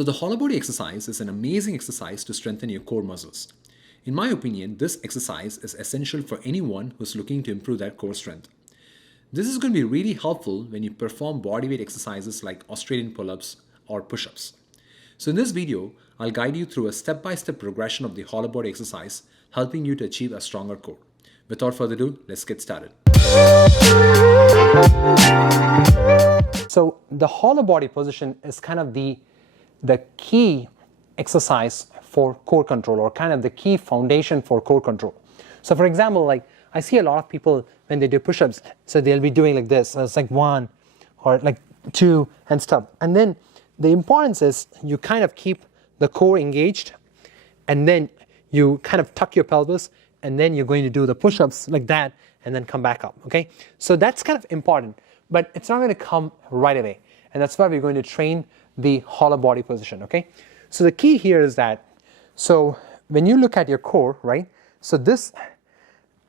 So the hollow body exercise is an amazing exercise to strengthen your core muscles. In my opinion, this exercise is essential for anyone who's looking to improve their core strength. This is going to be really helpful when you perform bodyweight exercises like Australian pull-ups or push-ups. So in this video, I'll guide you through a step-by-step progression of the hollow body exercise, helping you to achieve a stronger core. Without further ado, let's get started. So the hollow body position is kind of the key exercise for core control, or kind of the key foundation for core control. So for example, like I see a lot of people when they do push-ups, so they'll be doing like this. So it's like 1 or like 2 and stuff. And then the importance is you kind of keep the core engaged, and then you kind of tuck your pelvis, and then you're going to do the push-ups like that and then come back up, okay? So that's kind of important, but it's not going to come right away. And that's why we're going to train the hollow body position, okay? So the key here is that, so when you look at your core, right? So this,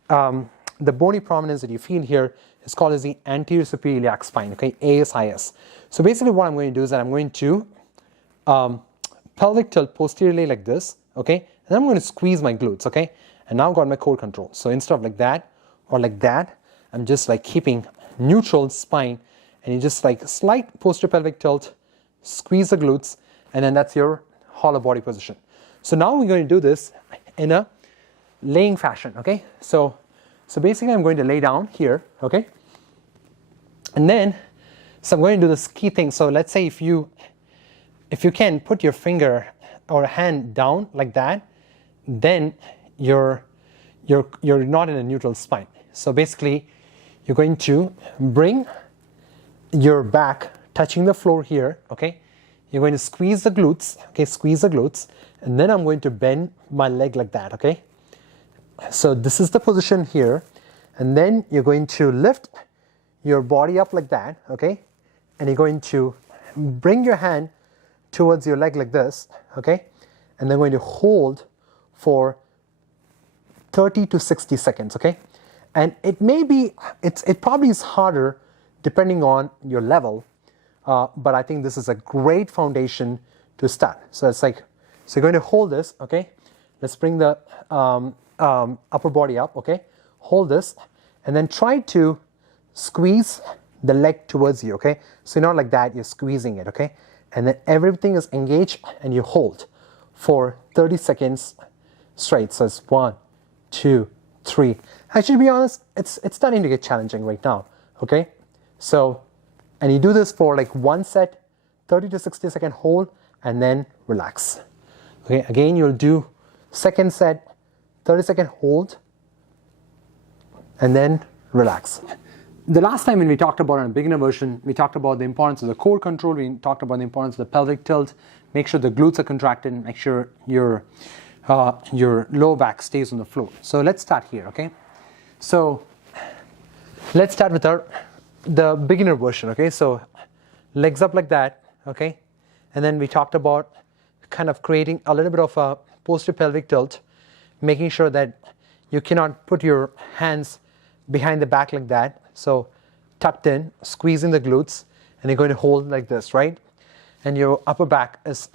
the bony prominence that you feel here is called as the anterior superior iliac spine, okay? ASIS. So basically what I'm going to do is that I'm going to pelvic tilt posteriorly like this, okay? And I'm going to squeeze my glutes, okay? And now I've got my core control. So instead of like that or like that, I'm just like keeping neutral spine, and you just like slight posterior pelvic tilt, squeeze the glutes, and then that's your hollow body position. So now we're going to do this in a laying fashion, okay? So basically I'm going to lay down here, okay? And then, so I'm going to do this key thing. So let's say if you can put your finger or a hand down like that, then you're not in a neutral spine. So basically you're going to bring your back touching the floor here, okay? You're going to squeeze the glutes, okay? Squeeze the glutes, and then I'm going to bend my leg like that, okay? So this is the position here, and then you're going to lift your body up like that, okay? And you're going to bring your hand towards your leg like this, okay? And then going to hold for 30 to 60 seconds, okay? And it may be, it probably is harder depending on your level, but I think this is a great foundation to start. So it's like, so you're going to hold this, okay? Let's bring the upper body up, okay? Hold this, and then try to squeeze the leg towards you, okay? So you're not like that, you're squeezing it, okay? And then everything is engaged, and you hold for 30 seconds straight. So it's 1, 2, 3. Actually, to be honest, it's starting to get challenging right now, okay? So, and you do this for like 1 set, 30 to 60 second hold, and then relax. Okay, again, you'll do second set, 30 second hold, and then relax. The last time when we talked about on a beginner version, we talked about the importance of the core control, we talked about the importance of the pelvic tilt, make sure the glutes are contracted, make sure your lower back stays on the floor. So let's start here, okay? So let's start with the beginner version, okay? So legs up like that, okay? And then we talked about kind of creating a little bit of a posterior pelvic tilt, making sure that you cannot put your hands behind the back like that. So tucked in, squeezing the glutes, and you're going to hold like this, right? And your upper back is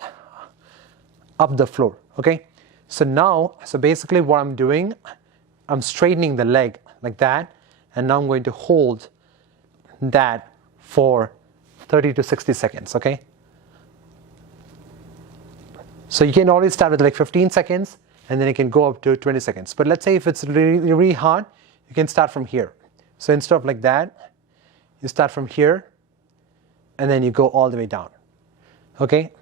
up the floor, okay? So now, so basically what I'm doing, I'm straightening the leg like that, and now I'm going to hold that for 30 to 60 seconds, okay? So you can always start with like 15 seconds, and then you can go up to 20 seconds. But let's say if it's really, really hard, you can start from here. So instead of like that, you start from here, and then you go all the way down, okay?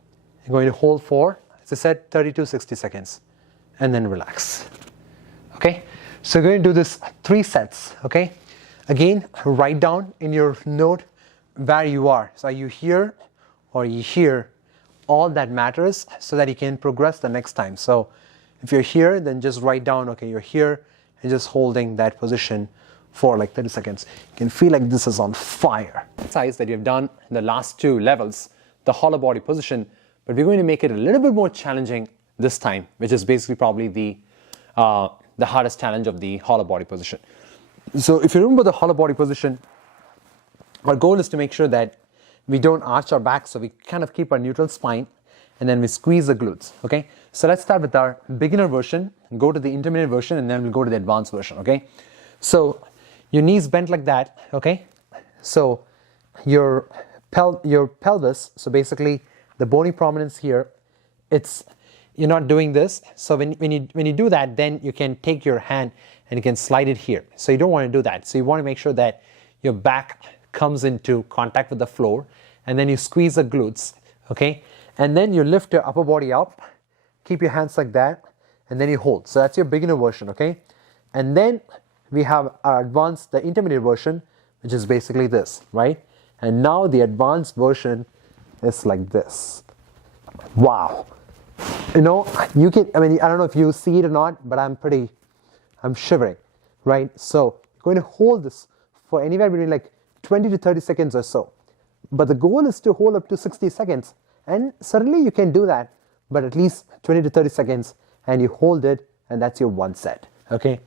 You're going to hold for, as I said, 30 to 60 seconds, and then relax, okay? So you're going to do this 3 sets, okay? Again, write down in your note where you are. So are you here or are you here? All that matters so that you can progress the next time. So if you're here, then just write down, okay, you're here, and just holding that position for like 30 seconds. You can feel like this is on fire. Exercise that you've done in the last 2 levels, the hollow body position, but we're going to make it a little bit more challenging this time, which is basically probably the hardest challenge of the hollow body position. So if you remember the hollow body position, our goal is to make sure that we don't arch our back, so we kind of keep our neutral spine, and then we squeeze the glutes, okay? So let's start with our beginner version, go to the intermediate version, and then we'll go to the advanced version, okay? So your knees bent like that, okay? So your pelvis, so basically the bony prominence here, you're not doing this. So when you do that, then you can take your hand and you can slide it here. So you don't want to do that. So you want to make sure that your back comes into contact with the floor, and then you squeeze the glutes, okay? And then you lift your upper body up, keep your hands like that, and then you hold. So that's your beginner version, okay? And then we have our advanced, the intermediate version, which is basically this, right? And now the advanced version is like this. Wow. You know, you can, I mean, I don't know if you see it or not, but I'm shivering, right? So you're going to hold this for anywhere between like 20 to 30 seconds or so. But the goal is to hold up to 60 seconds. And certainly you can do that, but at least 20 to 30 seconds, and you hold it, and that's your one set, okay?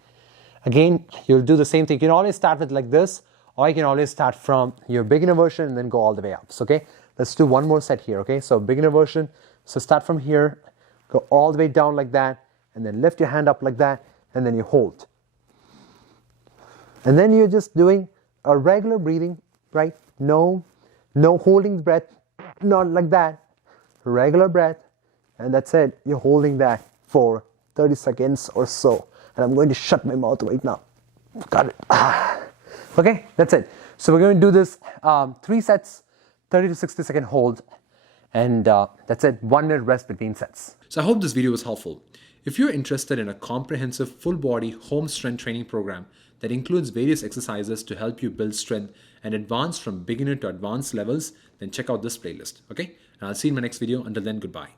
Again, you'll do the same thing. You can always start with like this, or you can always start from your beginner version and then go all the way up. So, okay, let's do one more set here, okay? So beginner version, so start from here, go all the way down like that, and then lift your hand up like that, and then you hold. And then you're just doing a regular breathing, right? No holding the breath, not like that. Regular breath, and that's it. You're holding that for 30 seconds or so. And I'm going to shut my mouth right now. Got it. Okay, that's it. So we're going to do this 3 sets, 30 to 60 second hold, and that's it. 1 minute rest between sets. So I hope this video was helpful. If you're interested in a comprehensive full body home strength training program that includes various exercises to help you build strength and advance from beginner to advanced levels, then check out this playlist, okay? And I'll see you in my next video. Until then, goodbye.